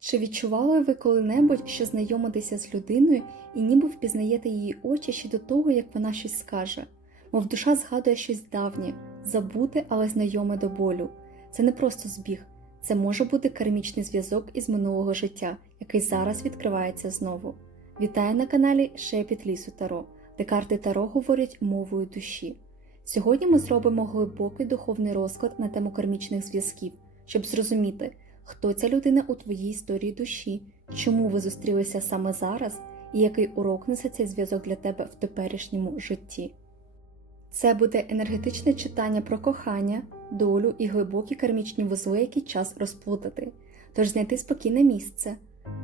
Чи відчували ви коли-небудь, що знайомитеся з людиною і ніби впізнаєте її очі ще до того, як вона щось скаже? Мов душа згадує щось давнє, забуте, але знайоме до болю. Це не просто збіг, це може бути кармічний зв'язок із минулого життя, який зараз відкривається знову. Вітаю на каналі Шепіт Лісу Таро, де карти Таро говорять мовою душі. Сьогодні ми зробимо глибокий духовний розклад на тему кармічних зв'язків, щоб зрозуміти, хто ця людина у твоїй історії душі, чому ви зустрілися саме зараз, і який урок несе цей зв'язок для тебе в теперішньому житті. Це буде енергетичне читання про кохання, долю і глибокі кармічні вузли, які час розплутати. Тож знайти спокійне місце,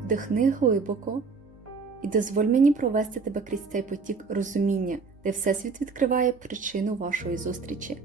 вдихни глибоко і дозволь мені провести тебе крізь цей потік розуміння, де Всесвіт відкриває причину вашої зустрічі.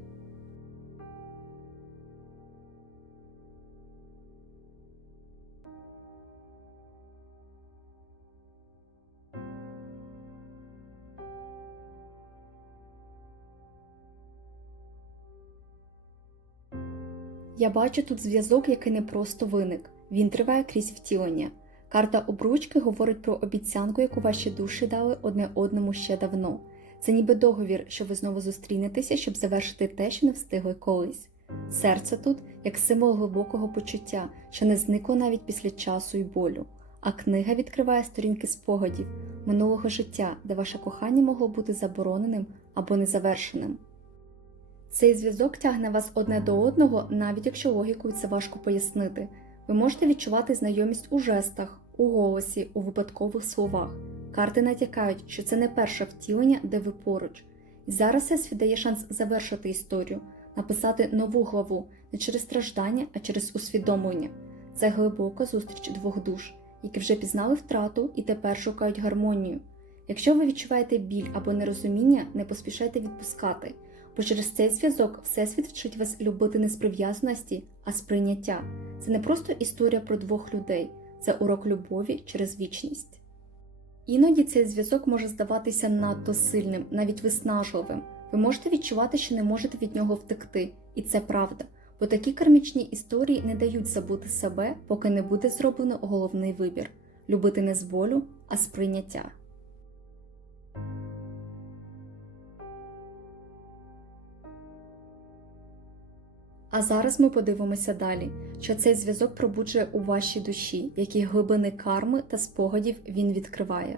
Я бачу тут зв'язок, який не просто виник, він триває крізь втілення. Карта обручки говорить про обіцянку, яку ваші душі дали одне одному ще давно. Це ніби договір, що ви знову зустрінетеся, щоб завершити те, що не встигли колись. Серце тут як символ глибокого почуття, що не зникло навіть після часу і болю. А книга відкриває сторінки спогадів минулого життя, де ваше кохання могло бути забороненим або незавершеним. Цей зв'язок тягне вас одне до одного, навіть якщо логікою це важко пояснити. Ви можете відчувати знайомість у жестах, у голосі, у випадкових словах. Карти натякають, що це не перше втілення, де ви поруч. І зараз Всесвіт дає шанс завершити історію, написати нову главу не через страждання, а через усвідомлення. Це глибока зустріч двох душ, які вже пізнали втрату і тепер шукають гармонію. Якщо ви відчуваєте біль або нерозуміння, не поспішайте відпускати, бо через цей зв'язок Всесвіт вчить вас любити не з прив'язаності, а з прийняття. Це не просто історія про двох людей, це урок любові через вічність. Іноді цей зв'язок може здаватися надто сильним, навіть виснажливим. Ви можете відчувати, що не можете від нього втекти, і це правда, бо такі кармічні історії не дають забути себе, поки не буде зроблено головний вибір любити не з болю, а з прийняття. А зараз ми подивимося далі, що цей зв'язок пробуджує у вашій душі, які глибини карми та спогадів він відкриває.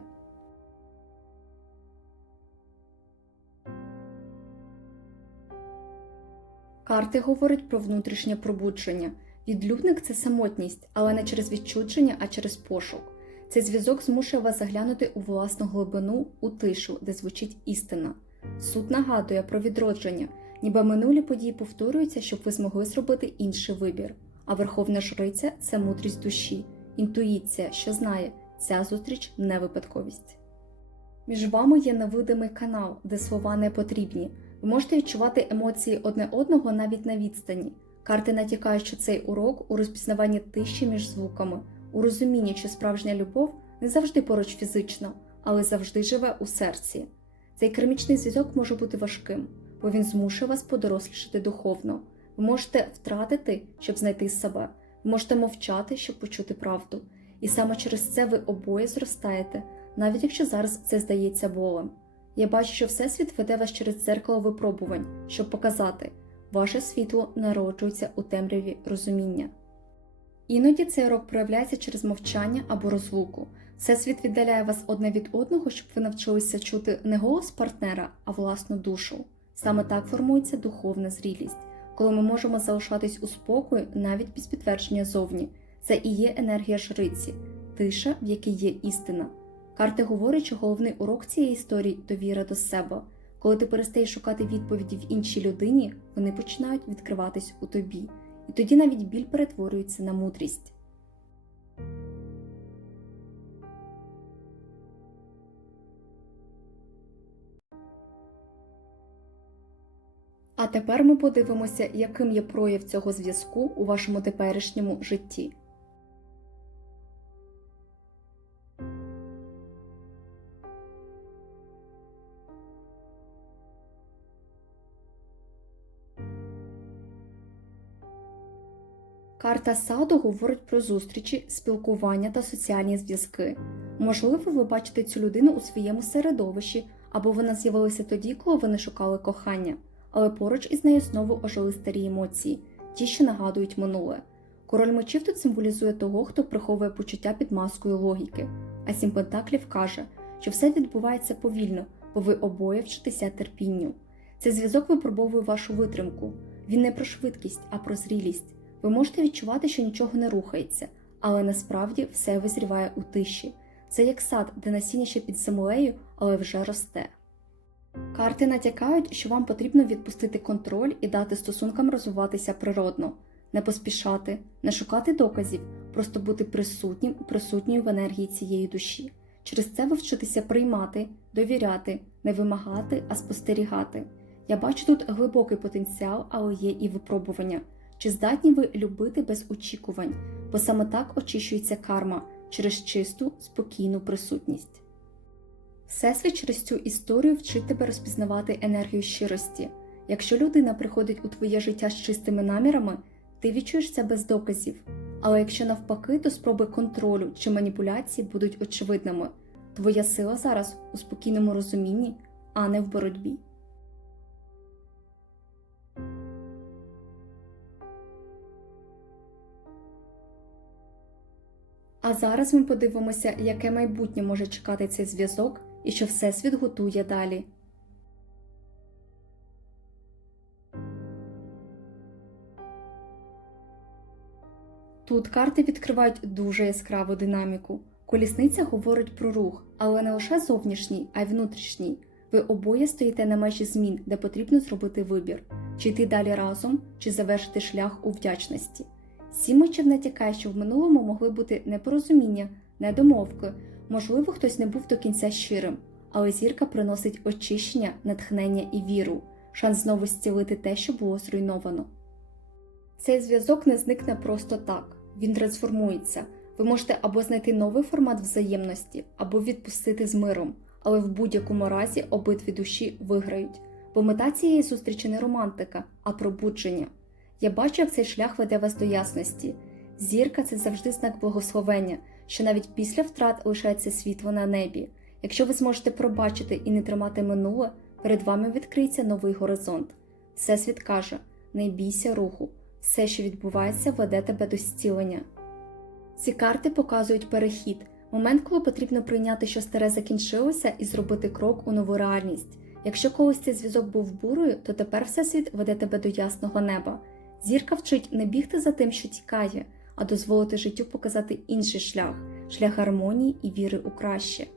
Карти говорять про внутрішнє пробудження. Відлюдник це самотність, але не через відчудження, а через пошук. Цей зв'язок змушує вас заглянути у власну глибину, у тишу, де звучить істина. Суд нагадує про відродження, ніби минулі події повторюються, щоб ви змогли зробити інший вибір. А верховна жриця це мудрість душі, інтуїція, що знає, ця зустріч не випадковість. Між вами є невидимий канал, де слова не потрібні. Ви можете відчувати емоції одне одного навіть на відстані. Карти натякають, що цей урок у розпізнаванні тиші між звуками, у розумінні, що справжня любов не завжди поруч фізично, але завжди живе у серці. Цей кермічний зв'язок може бути важким, бо він змушує вас подорослішати духовно. Ви можете втратити, щоб знайти себе, ви можете мовчати, щоб почути правду. І саме через це ви обоє зростаєте, навіть якщо зараз це здається болем. Я бачу, що Всесвіт веде вас через дзеркало випробувань, щоб показати, ваше світло народжується у темряві розуміння. Іноді цей урок проявляється через мовчання або розлуку. Всесвіт віддаляє вас одне від одного, щоб ви навчилися чути не голос партнера, а власну душу. Саме так формується духовна зрілість, коли ми можемо залишатись у спокої навіть без підтвердження зовні. Це і є енергія жриці, тиша, в якій є істина. Карти говорять, що головний урок цієї історії довіра до себе. Коли ти перестаєш шукати відповіді в іншій людині, вони починають відкриватись у тобі, і тоді навіть біль перетворюється на мудрість. А тепер ми подивимося, яким є прояв цього зв'язку у вашому теперішньому житті. Карта саду говорить про зустрічі, спілкування та соціальні зв'язки. Можливо, ви бачите цю людину у своєму середовищі, або вона з'явилася тоді, коли ви не шукали кохання, але поруч із нею знову ожили старі емоції, ті, що нагадують минуле. Король мечів тут символізує того, хто приховує почуття під маскою логіки, а сім пентаклів каже, що все відбувається повільно, бо ви обоє вчитеся терпінню. Цей зв'язок випробовує вашу витримку. Він не про швидкість, а про зрілість. Ви можете відчувати, що нічого не рухається, але насправді все визріває у тиші. Це як сад, де насіння ще під землею, але вже росте. Карти натякають, що вам потрібно відпустити контроль і дати стосункам розвиватися природно, не поспішати, не шукати доказів, просто бути присутнім, і присутньою в енергії цієї душі. Через це ви вчитеся приймати, довіряти, не вимагати, а спостерігати. Я бачу тут глибокий потенціал, але є і випробування. Чи здатні ви любити без очікувань, бо саме так очищується карма через чисту, спокійну присутність. Всесвіт через цю історію вчить тебе розпізнавати енергію щирості. Якщо людина приходить у твоє життя з чистими намірами, ти відчуєш це без доказів. Але якщо навпаки, то спроби контролю чи маніпуляції будуть очевидними. Твоя сила зараз у спокійному розумінні, а не в боротьбі. А зараз ми подивимося, яке майбутнє може чекати цей зв'язок і що Всесвіт готує далі. Тут карти відкривають дуже яскраву динаміку. Колісниця говорить про рух, але не лише зовнішній, а й внутрішній. Ви обоє стоїте на межі змін, де потрібно зробити вибір, чи йти далі разом, чи завершити шлях у вдячності. Сімочів натякає, що в минулому могли бути непорозуміння, недомовки, можливо, хтось не був до кінця щирим, але зірка приносить очищення, натхнення і віру, шанс знову зцілити те, що було зруйновано. Цей зв'язок не зникне просто так, він трансформується. Ви можете або знайти новий формат взаємності, або відпустити з миром, але в будь-якому разі обидві душі виграють, бо мета цієї зустрічі не романтика, а пробудження. Я бачу, як цей шлях веде вас до ясності. Зірка це завжди знак благословення, що навіть після втрат лишається світло на небі. Якщо ви зможете пробачити і не тримати минуле, перед вами відкриється новий горизонт. Всесвіт каже: не бійся руху, все, що відбувається, веде тебе до зцілення. Ці карти показують перехід, момент, коли потрібно прийняти, що старе закінчилося, і зробити крок у нову реальність. Якщо колись цей зв'язок був бурою, то тепер всесвіт веде тебе до ясного неба. Зірка вчить не бігти за тим, що тікає, а дозволити життю показати інший шлях шлях гармонії і віри у краще.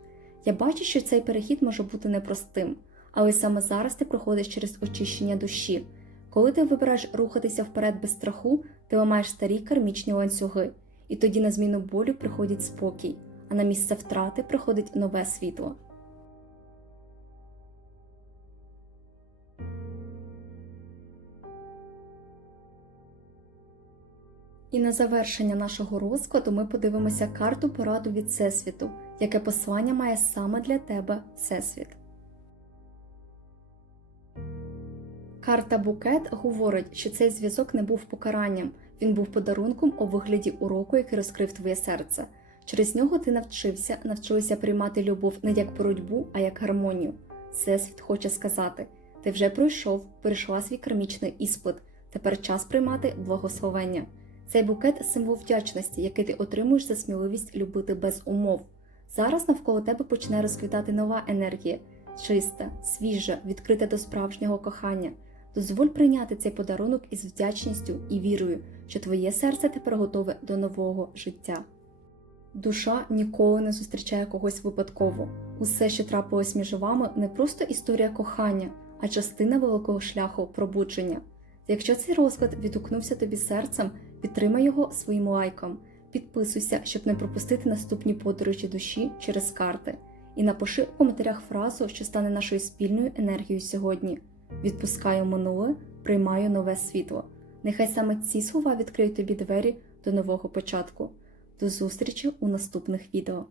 Я бачу, що цей перехід може бути непростим, але саме зараз ти проходиш через очищення душі. Коли ти вибираєш рухатися вперед без страху, ти ламаєш старі кармічні ланцюги, і тоді на зміну болю приходить спокій, а на місце втрати приходить нове світло. І на завершення нашого розкладу ми подивимося карту пораду від Всесвіту, яке послання має саме для тебе Всесвіт. Карта Букет говорить, що цей зв'язок не був покаранням, він був подарунком у вигляді уроку, який розкрив твоє серце. Через нього ти навчився, навчилася приймати любов не як боротьбу, а як гармонію. Всесвіт хоче сказати: ти вже пройшов, перейшла свій кармічний іспит. Тепер час приймати благословення. Цей букет символ вдячності, який ти отримуєш за сміливість любити без умов. Зараз навколо тебе почне розквітати нова енергія, чиста, свіжа, відкрита до справжнього кохання. Дозволь прийняти цей подарунок із вдячністю і вірою, що твоє серце тепер готове до нового життя. Душа ніколи не зустрічає когось випадково. Усе, що трапилось між вами, не просто історія кохання, а частина великого шляху пробудження. Якщо цей розклад відгукнувся тобі серцем, підтримай його своїм лайком, підписуйся, щоб не пропустити наступні подорожі душі через карти, і напиши у коментарях фразу, що стане нашою спільною енергією сьогодні. Відпускаю минуле, приймаю нове світло. Нехай саме ці слова відкриють тобі двері до нового початку. До зустрічі у наступних відео.